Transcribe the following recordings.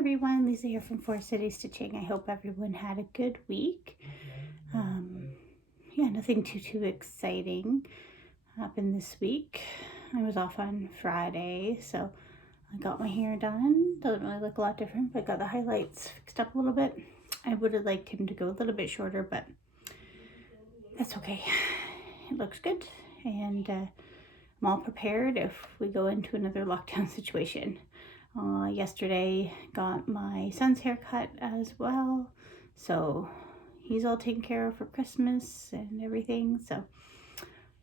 everyone, Lisa here from Flosstube Stitching. I hope everyone had a good week. Yeah, nothing too exciting happened this week. I was off on Friday, so I got my hair done. Doesn't really look a lot different, but got the highlights fixed up a little bit. I would have liked him to go a little bit shorter, but that's okay. It looks good, and I'm all prepared if we go into another lockdown situation. Yesterday got my son's haircut as well, so he's all taken care of for Christmas and everything. So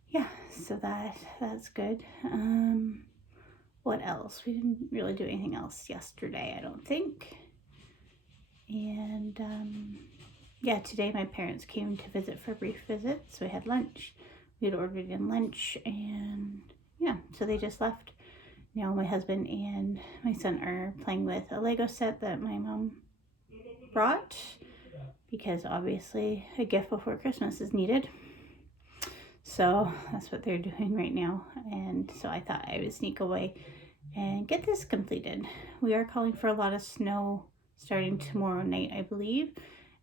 yeah, so that's good. What else? We didn't really do anything else yesterday, I don't think. And yeah, today my parents came to visit for a brief visit, so we had lunch. We had ordered in lunch, and yeah, so they just left. Now my husband and my son are playing with a Lego set that my mom brought, because obviously a gift before Christmas is needed. So that's what they're doing right now. And so I thought I would sneak away and get this completed. We are calling for a lot of snow starting tomorrow night, I believe,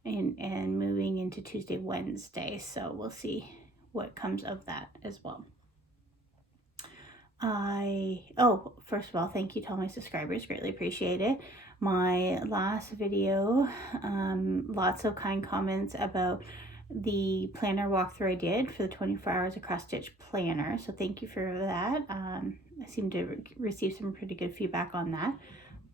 and moving into Tuesday, Wednesday. So we'll see what comes of that as well. First of all, thank you to all my subscribers, greatly appreciate it. My last video, lots of kind comments about the planner walkthrough I did for the 24 hours across stitch planner, so thank you for that. I seem to receive some pretty good feedback on that,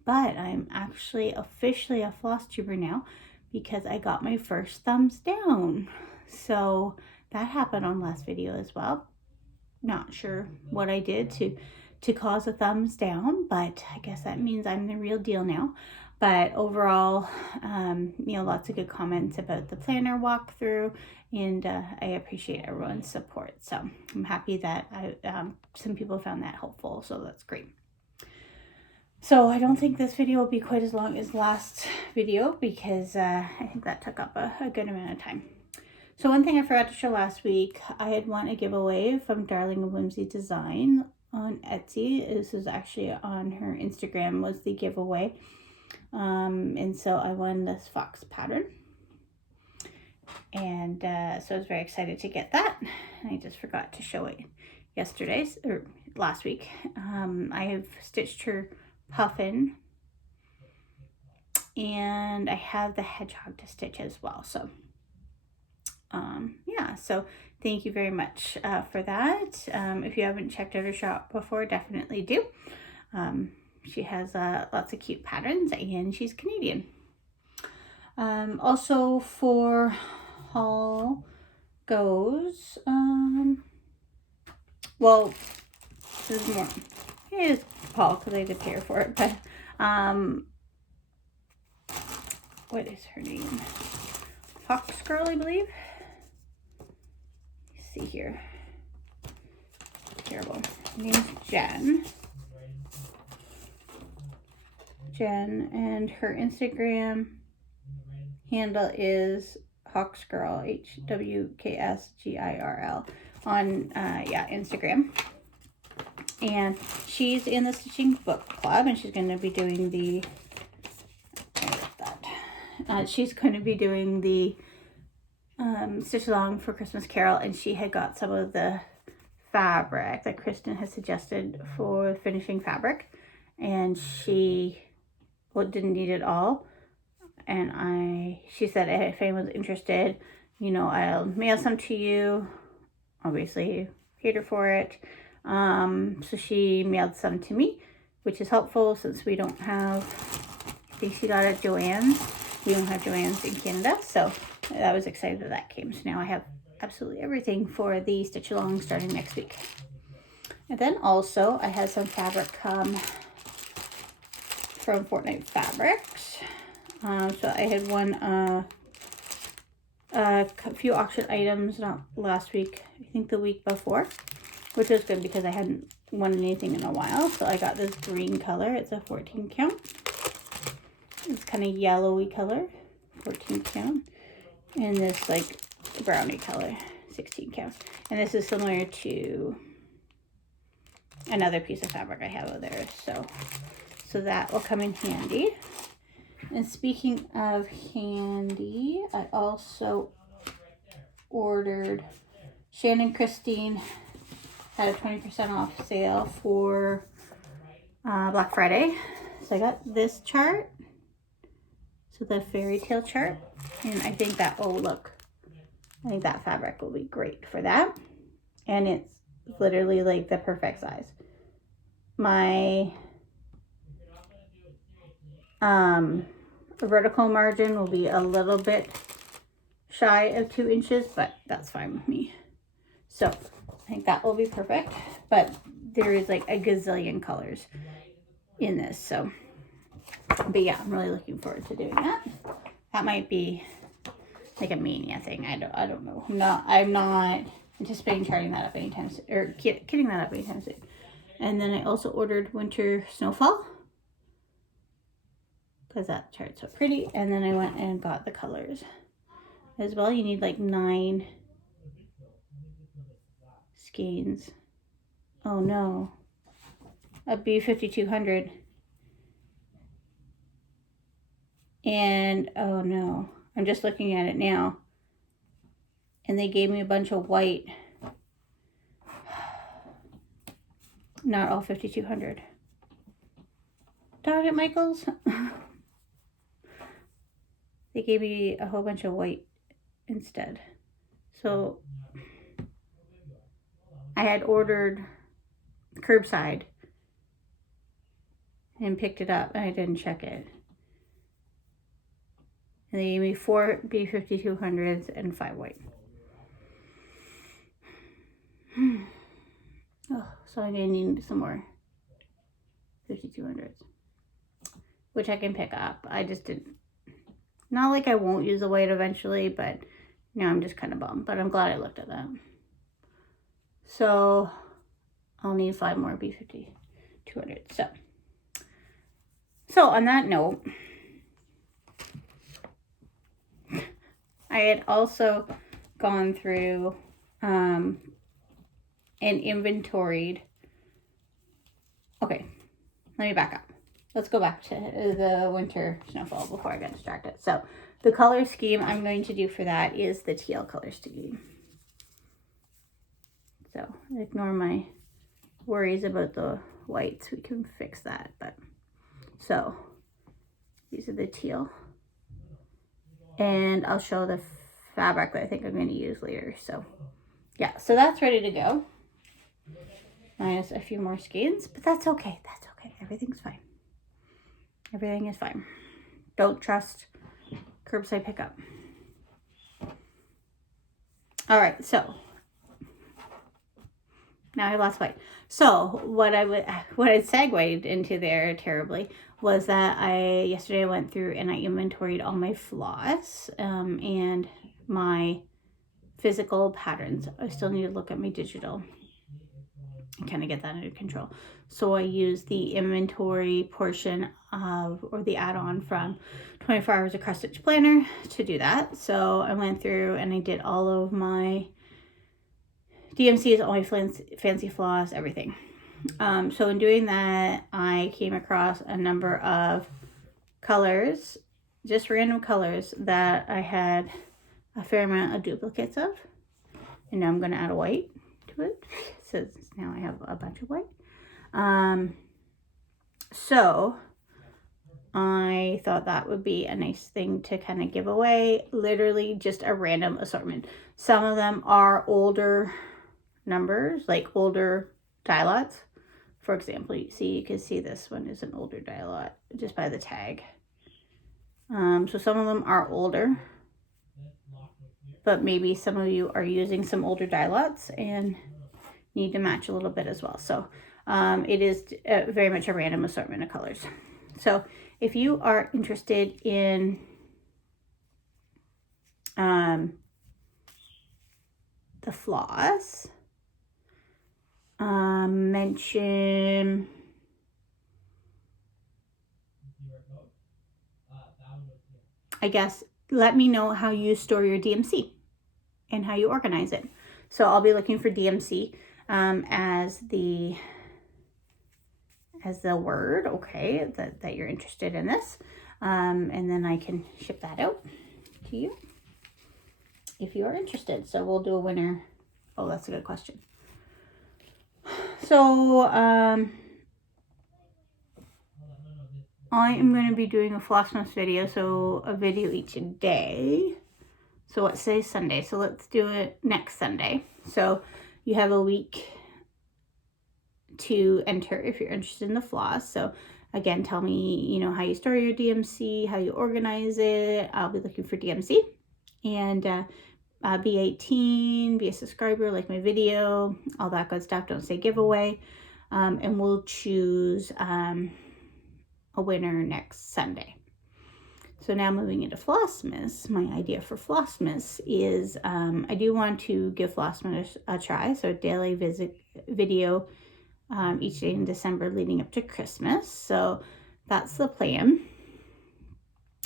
but I'm actually officially a Flosstuber now because I got my first thumbs down. So that happened on last video as well. Not sure what I did to cause a thumbs down, but I guess that means I'm the real deal now. But overall, lots of good comments about the planner walkthrough, and I appreciate everyone's support. So I'm happy that some people found that helpful, so that's great. So I don't think this video will be quite as long as last video, because I think that took up a good amount of time. So one thing I forgot to show last week, I had won a giveaway from Darling of Whimsy Design on Etsy. This is actually on her Instagram was the giveaway. And so I won this fox pattern. And so I was very excited to get that. I just forgot to show it last week. I have stitched her puffin, and I have the hedgehog to stitch as well. So yeah, so thank you very much for that. If you haven't checked out her shop before, definitely do. She has lots of cute patterns, and she's Canadian. Also for haul goes, well, there's more. It is haul because I had to pay her for it, but what is her name? Fox Girl, I believe. See here. Terrible. Her name's Jen, and her Instagram handle is Hawksgirl, HWKSGIRL on Instagram. And she's in the Stitching Book Club, and she's going to be doing the Stitch Along for Christmas Carol, and she had got some of the fabric that Kristen had suggested for finishing fabric, and she didn't need it all, and she said if anyone's interested, I'll mail some to you. Obviously paid her for it, so she mailed some to me, which is helpful since we don't have, I think she got it at Joann's. We don't have Joann's in Canada, so I was excited that came. So now I have absolutely everything for the Stitch Along starting next week. And then also I had some fabric come from Fortnite Fabrics. So I had won a few auction items, not last week, I think the week before, which was good because I hadn't won anything in a while. So I got this green color. It's a 14 count. It's kind of yellowy color, 14 count. And this like brownie color, 16 counts. And this is similar to another piece of fabric I have over there. So that will come in handy. And speaking of handy, I also ordered, Shannon Christine had a 20% off sale for Black Friday. So I got this chart. So the fairy tale chart. And I think that will look, I think that fabric will be great for that. And it's literally like the perfect size. My vertical margin will be a little bit shy of 2 inches, but that's fine with me. So I think that will be perfect, but there is like a gazillion colors in this. So, but yeah, I'm really looking forward to doing that. That might be like a mania thing. I don't know. I'm not anticipating charting that up anytime soon, or kitting that up anytime soon. And then I also ordered winter snowfall, because that chart's so pretty. And then I went and got the colors as well. You need like 9 skeins. Oh no, a B5200. And oh no, I'm just looking at it now. And they gave me a bunch of white. Not all 5200. Darn it, Michaels. They gave me a whole bunch of white instead. So I had ordered curbside and picked it up, and I didn't check it. And they gave me 4 B5200s and 5 white. Oh, so I'm gonna need some more 5200s, which I can pick up. I just didn't. Not like I won't use the white eventually, but now I'm just kind of bummed. But I'm glad I looked at that. So I'll need 5 more B5200s. So on that note, I had also gone through and inventoried. Okay, let me back up. Let's go back to the winter snowfall before I get distracted. So the color scheme I'm going to do for that is the teal color scheme. So ignore my worries about the whites. We can fix that. But so these are the teal. And I'll show the fabric that I think I'm going to use later. So yeah, so that's ready to go. Minus a few more skeins, but that's okay. That's okay. Everything's fine. Everything is fine. Don't trust curbside pickup. All right, so now I lost white. So what I segued into there terribly was that yesterday I went through and I inventoried all my floss and my physical patterns. I still need to look at my digital and kind of get that under control. So I used the inventory portion of, or the add-on from 24 Hours Acrostic Planner to do that. So I went through and I did all of my DMCs, all my fancy floss, everything. So in doing that, I came across a number of colors, just random colors that I had a fair amount of duplicates of. And now I'm going to add a white to it. So now I have a bunch of white. So I thought that would be a nice thing to kind of give away. Literally just a random assortment. Some of them are older numbers, like older die lots. For example, you can see this one is an older die lot just by the tag. So some of them are older, but maybe some of you are using some older die lots and need to match a little bit as well. So it is very much a random assortment of colors. So if you are interested in the floss, mention I guess let me know how you store your DMC and how you organize it. So I'll be looking for DMC as the word, okay, that you're interested in this. and then I can ship that out to you if you are interested. So we'll do a winner. Oh, that's a good question. So I am going to be doing a Flossmas video, so a video each day. So let's say Sunday, so let's do it next Sunday. So you have a week to enter if you're interested in the floss. So again, tell me, you know, how you store your DMC, how you organize it. I'll be looking for DMC. And be 18, be a subscriber, like my video, all that good stuff. Don't say giveaway. And we'll choose a winner next Sunday. So now moving into Flossmas, my idea for Flossmas is I do want to give Flossmas a try. So a daily video each day in December leading up to Christmas. So that's the plan.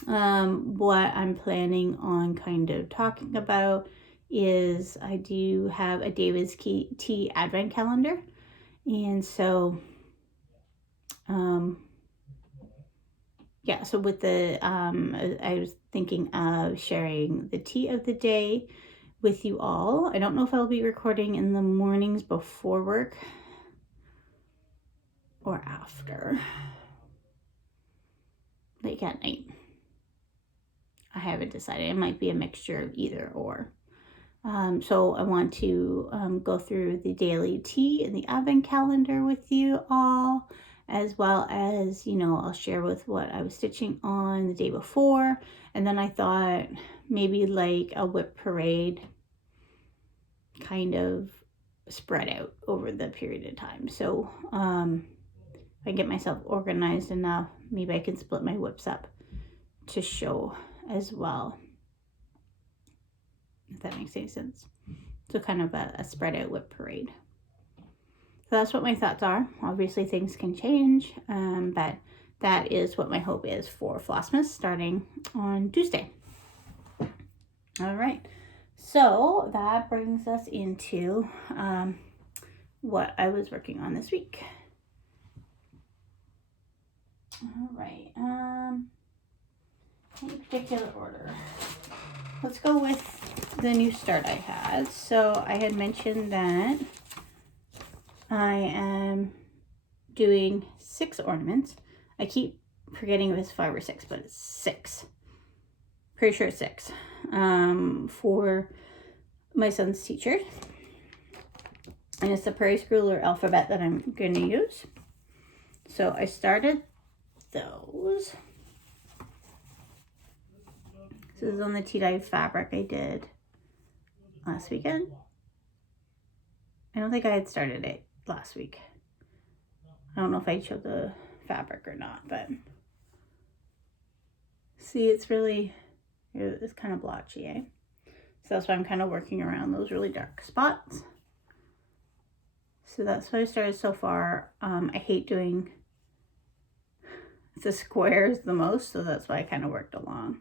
What I'm planning on kind of talking about is I do have a David's Tea Advent calendar. And so, yeah, so with the, I was thinking of sharing the tea of the day with you all. I don't know if I'll be recording in the mornings before work or after, like at night. I haven't decided. It might be a mixture of either or. So I want to go through the daily tea and the advent calendar with you all, as well as, you know, I'll share with what I was stitching on the day before. And then I thought maybe like a whip parade kind of spread out over the period of time. So if I get myself organized enough, maybe I can split my whips up to show as well, if that makes any sense. So kind of a spread out whip parade. So that's what my thoughts are. Obviously things can change, but that is what my hope is for Flossmas starting on Tuesday. All right, so that brings us into what I was working on this week. All right, any particular order? Let's go with the new start I had. So I had mentioned that I am doing 6 ornaments. I keep forgetting if it's 5 or 6, but it's 6. Pretty sure it's 6. For my son's teacher. And it's the Prairie Schooler alphabet that I'm going to use. So I started those. This is on the tea-dye fabric I did last weekend. I don't think I had started it last week. I don't know if I showed the fabric or not, but see, it's kind of blotchy, eh? So that's why I'm kind of working around those really dark spots. So that's what I started so far. I hate doing the squares the most, so that's why I kind of worked along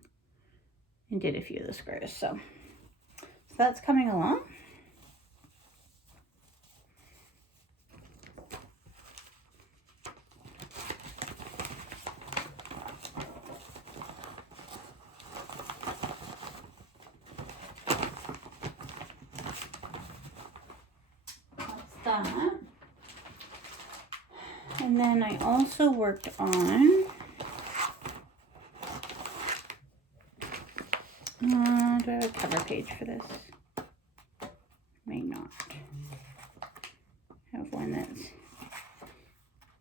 and did a few of the squares. So that's coming along. That's that. And then I also worked on do I have a cover page for this? May not. I have one that's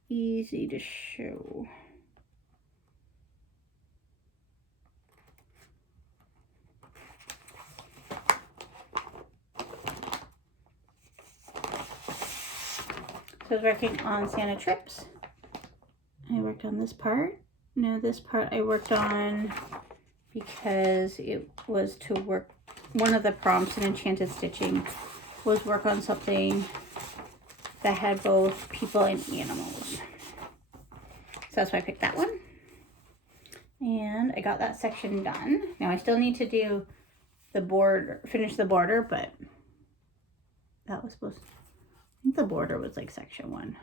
easy to show. So I was working on Santa Trips. I worked on this part. No, this part I worked on because it was to work, one of the prompts in Enchanted Stitching was work on something that had both people and animals. So that's why I picked that one. And I got that section done. Now I still need to do the border, finish the border, but that was supposed to, I think the border was like section 1.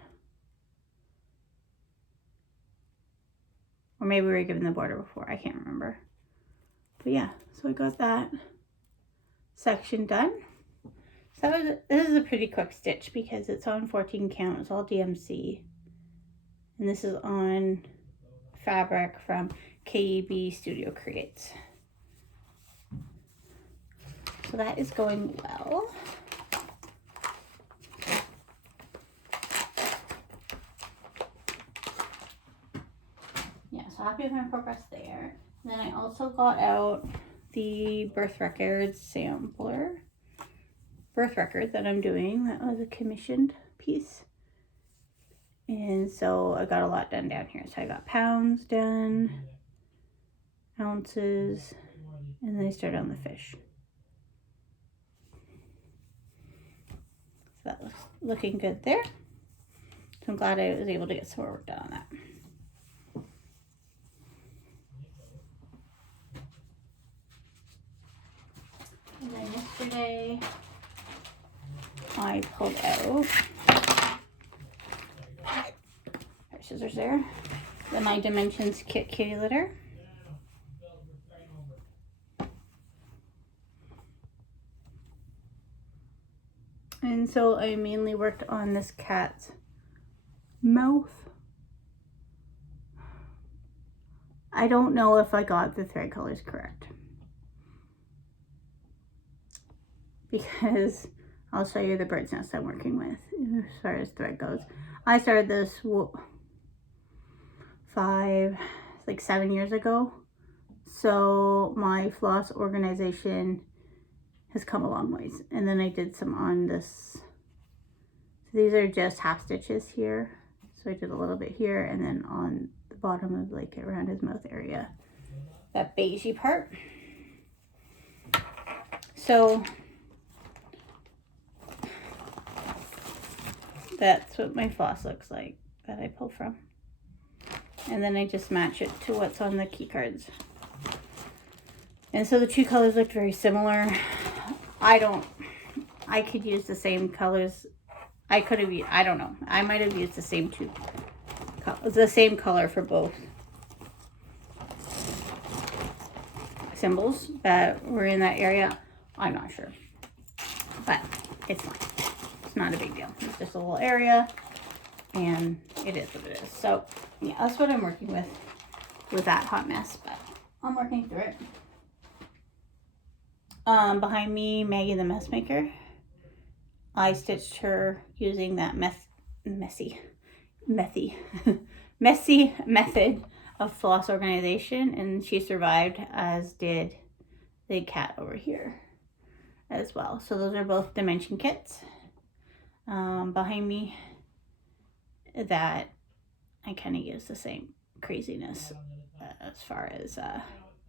Or maybe we were given the border before. I can't remember. But yeah, so I got that section done. So this is a pretty quick stitch because it's on 14 count. It's all DMC. And this is on fabric from KEB Studio Creates. So that is going well. Yeah, so happy with my progress there. And then I also got out the birth records sampler. Birth record that I'm doing. That was a commissioned piece. And so I got a lot done down here. So I got pounds done, ounces, and then I started on the fish. So that looks looking good there. So I'm glad I was able to get some more work done on that. And then yesterday I pulled out, scissors there, the My Dimensions Kit Kitty Litter. And so I mainly worked on this cat's mouth. I don't know if I got the thread colors correct, because I'll show you the bird's nest I'm working with as far as thread goes. I started this 7 years ago. So my floss organization has come a long ways. And then I did some on this. So these are just half stitches here. So I did a little bit here and then on the bottom of like around his mouth area, that beigey part. So that's what my floss looks like that I pull from. And then I just match it to what's on the key cards. And so the two colors looked very similar. I could use the same colors. I could have, I don't know. I might have used the same the same color for both symbols that were in that area. I'm not sure, but it's fine. It's not a big deal. It's just a little area and it is what it is. So yeah, that's what I'm working with that hot mess, but I'm working through it. Behind me, Maggie the Mess Maker. I stitched her using that messy method of floss organization, and she survived, as did the cat over here as well. So those are both dimension kits. Behind me, that I kind of use the same craziness as far as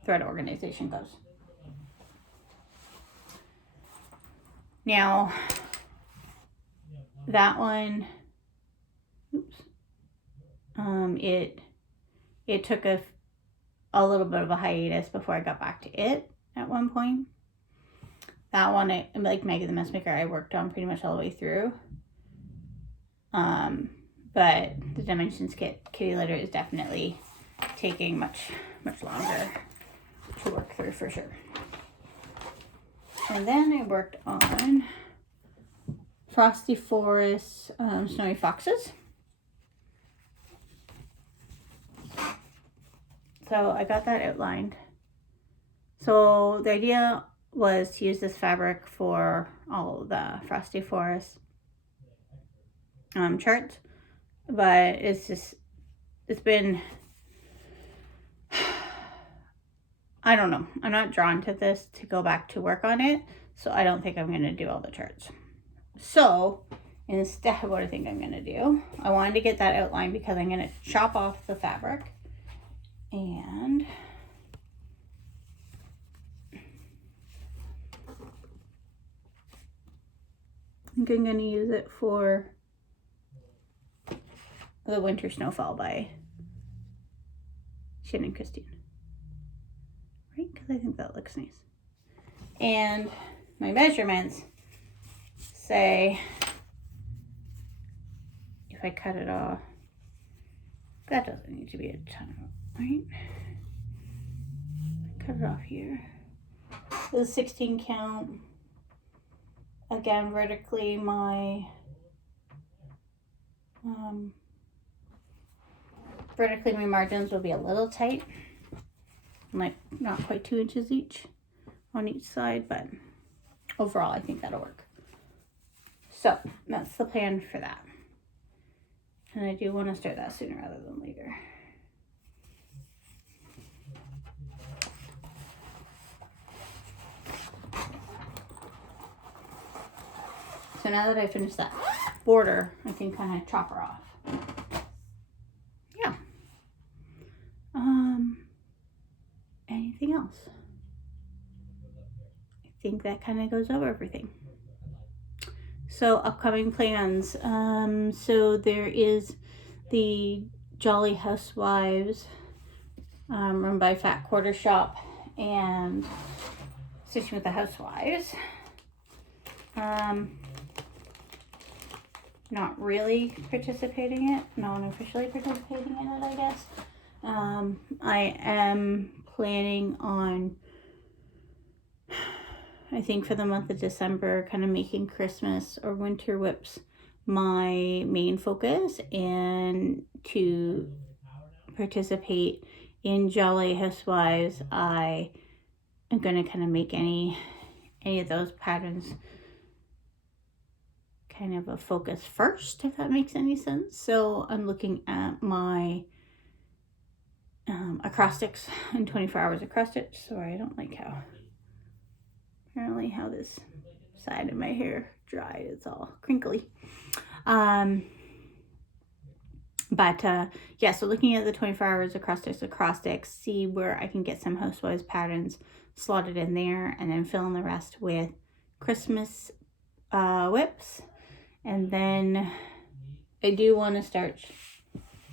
thread organization goes. Now, that one, oops, it took a little bit of a hiatus before I got back to it at one point. That one, like Maggie the Mess Maker, I worked on pretty much all the way through. But the Dimensions Kitty Litter is definitely taking much longer to work through for sure. And then I worked on Frosty Forest Snowy Foxes. So I got that outlined. So the idea was to use this fabric for all the Frosty Forest charts, but it's been, I don't know, I'm not drawn to this to go back to work on it, so I don't think I'm going to do all the charts. So instead, what I think I'm going to do, I wanted to get that outline because I'm going to chop off the fabric, and I think I'm going to use it for the Winter Snowfall by Shin and Christine. Right? Because I think that looks nice. And my measurements say, if I cut it off, that doesn't need to be a ton. right? Cut it off here. This is 16 count. Again, vertically my margins will be a little tight, like not quite 2 inches each on each side, but overall I think that'll work. So that's the plan for that. And I do want to start that sooner rather than later. So now that I finished that border, I can kind of chop her off. Yeah. Anything else? I think that kind of goes over everything. So upcoming plans. So there is the Jolly Housewives run by Fat Quarter Shop and Stitching with the Housewives. Not really participating in it, non-officially participating in it, I guess. I am planning on, I think for the month of December, kind of making Christmas or winter whips my main focus, and to participate in Jolly Housewives, I am going to kind of make any of those patterns kind of a focus first, if that makes any sense. So I'm looking at my acrostics and 24 hours acrostics. Sorry, I don't like how this side of my hair dried. It's all crinkly. Yeah, so looking at the 24 hours acrostics, see where I can get some Housewives patterns slotted in there, and then fill in the rest with Christmas whips. And then I do want to start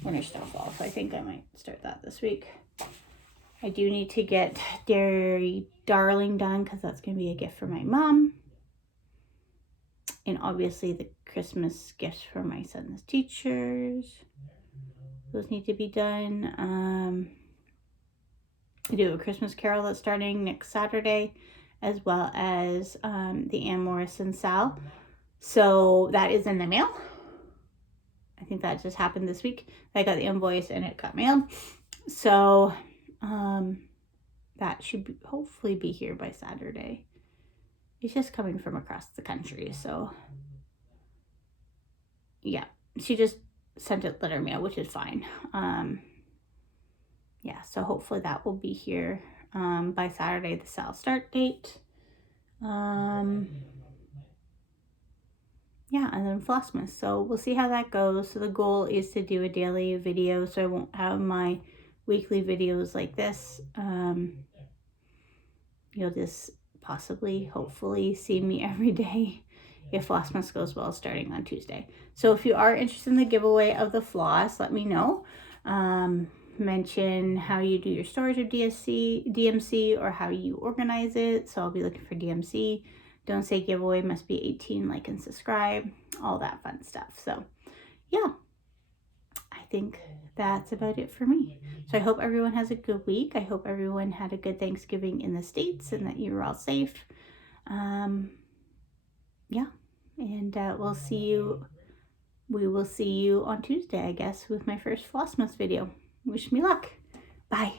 winter stuff off. I think I might start that this week. I do need to get Dairy Darling done because that's going to be a gift for my mom. And obviously the Christmas gifts for my son's teachers. Those need to be done. I do a Christmas Carol that's starting next Saturday, as well as the Ann Morrison Sal. So that is in the mail. I think that just happened this week. I got the invoice and it got mailed. So that should hopefully be here by Saturday. It's just coming from across the country. So yeah, she just sent it letter mail, which is fine. Yeah, so hopefully that will be here by Saturday, the sale start date. Yeah, and then Flossmas. So we'll see how that goes. So the goal is to do a daily video, so I won't have my weekly videos like this. You'll just possibly, hopefully, see me every day if Flossmas goes well, starting on Tuesday. So if you are interested in the giveaway of the floss, let me know. Mention how you do your storage of DMC, or how you organize it. So I'll be looking for DMC. Don't say giveaway, must be 18, like and subscribe, all that fun stuff. So yeah, I think that's about it for me. So I hope everyone has a good week. I hope everyone had a good Thanksgiving in the States and that you were all safe. Yeah, and we will see you on Tuesday, I guess, with my first Flossmas video. Wish me luck. Bye.